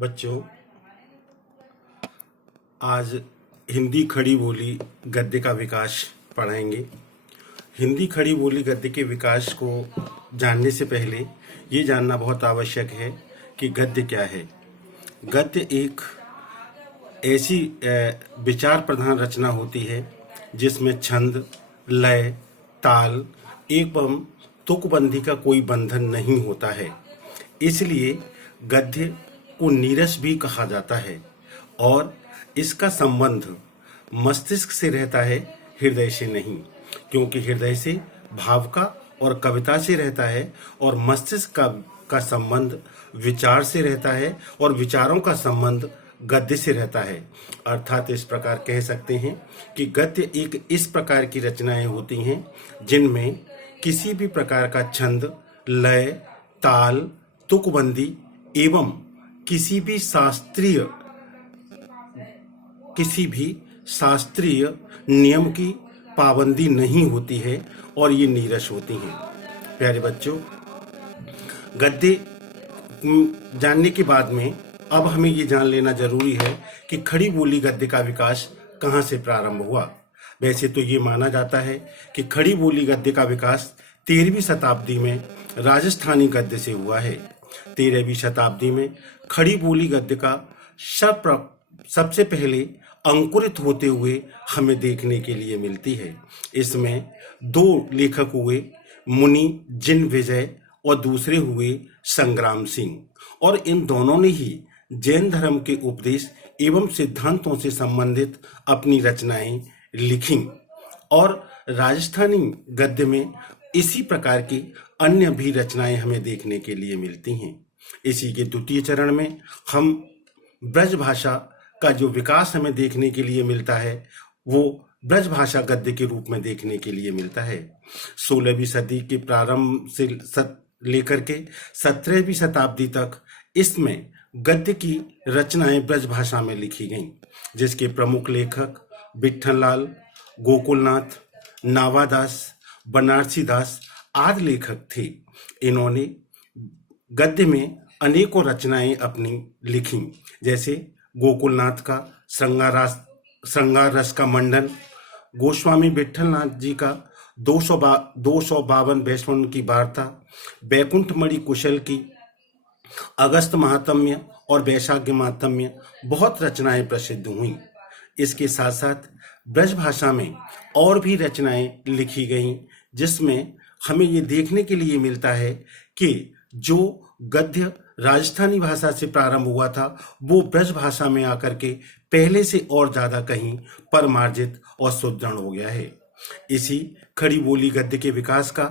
बच्चों, आज हिंदी खड़ी बोली गद्य का विकास पढ़ाएंगे। हिंदी खड़ी बोली गद्य के विकास को जानने से पहले ये जानना बहुत आवश्यक है कि गद्य क्या है। गद्य एक ऐसी विचार प्रधान रचना होती है जिसमें छंद, लय, ताल एवं तुकबंदी का कोई बंधन नहीं होता है। इसलिए गद्य को नीरस भी कहा जाता है और इसका संबंध मस्तिष्क से रहता है, हृदय से नहीं, क्योंकि हृदय से भाव का और कविता से रहता है और मस्तिष्क का संबंध विचार से रहता है और विचारों का संबंध गद्य से रहता है। अर्थात इस प्रकार कह सकते हैं कि गद्य एक इस प्रकार की रचनाएं होती हैं जिनमें किसी भी प्रकार का छंद, लय, ताल, तुकबंदी एवं किसी भी शास्त्रीय नियम की पाबंदी नहीं होती है और ये नीरस होती हैं। प्यारे बच्चों, गद्य जानने के बाद में अब हमें ये जान लेना जरूरी है कि खड़ी बोली गद्य का विकास कहाँ से प्रारंभ हुआ। वैसे तो ये माना जाता है कि खड़ी बोली गद्य का विकास 13वीं शताब्दी में राजस्थानी गद्य से हुआ है। 13वीं शताब्दी में खड़ी बोली गद्य का सबसे पहले अंकुरित होते हुए हमें देखने के लिए मिलती है। इसमें दो लेखक हुए, मुनि जिन विजय और दूसरे हुए संग्राम सिंह, और इन दोनों ने ही जैन धर्म के उपदेश एवं सिद्धांतों से संबंधित अपनी रचनाएं लिखी और राजस्थानी गद्य में इसी प्रकार की अन्य भी रचनाएं हमें देखने के लिए मिलती हैं। इसी के द्वितीय चरण में हम ब्रज भाषा का जो विकास हमें देखने के लिए मिलता है वो ब्रज भाषा गद्य के रूप में देखने के लिए मिलता है। 16वीं सदी के प्रारंभ से लेकर के 17वीं शताब्दी तक इसमें गद्य की रचनाएं ब्रज भाषा में लिखी गईं, जिसके प्रमुख लेखक विठ्ठललाल, गोकुलनाथ, नावादास, बनारसी दास आदि लेखक थे। इन्होंने गद्य में अनेकों रचनाएं अपनी लिखी, जैसे गोकुलनाथ का श्रृंगार रस का मंडन, गोस्वामी विठ्ठलनाथ जी का 252 वैष्णव की वार्ता, बैकुंठमणि कुशल की अगस्त महात्म्य और वैशाख महात्म्य बहुत रचनाएं प्रसिद्ध हुई। इसके साथ साथ ब्रज भाषा में और भी रचनाएं लिखी गईं, जिसमें हमें ये देखने के लिए मिलता है कि जो गद्य राजस्थानी भाषा से प्रारंभ हुआ था वो ब्रज भाषा में आकर के पहले से और ज्यादा कहीं परमार्जित और सुदृढ़ हो गया है। इसी खड़ी बोली गद्य के विकास का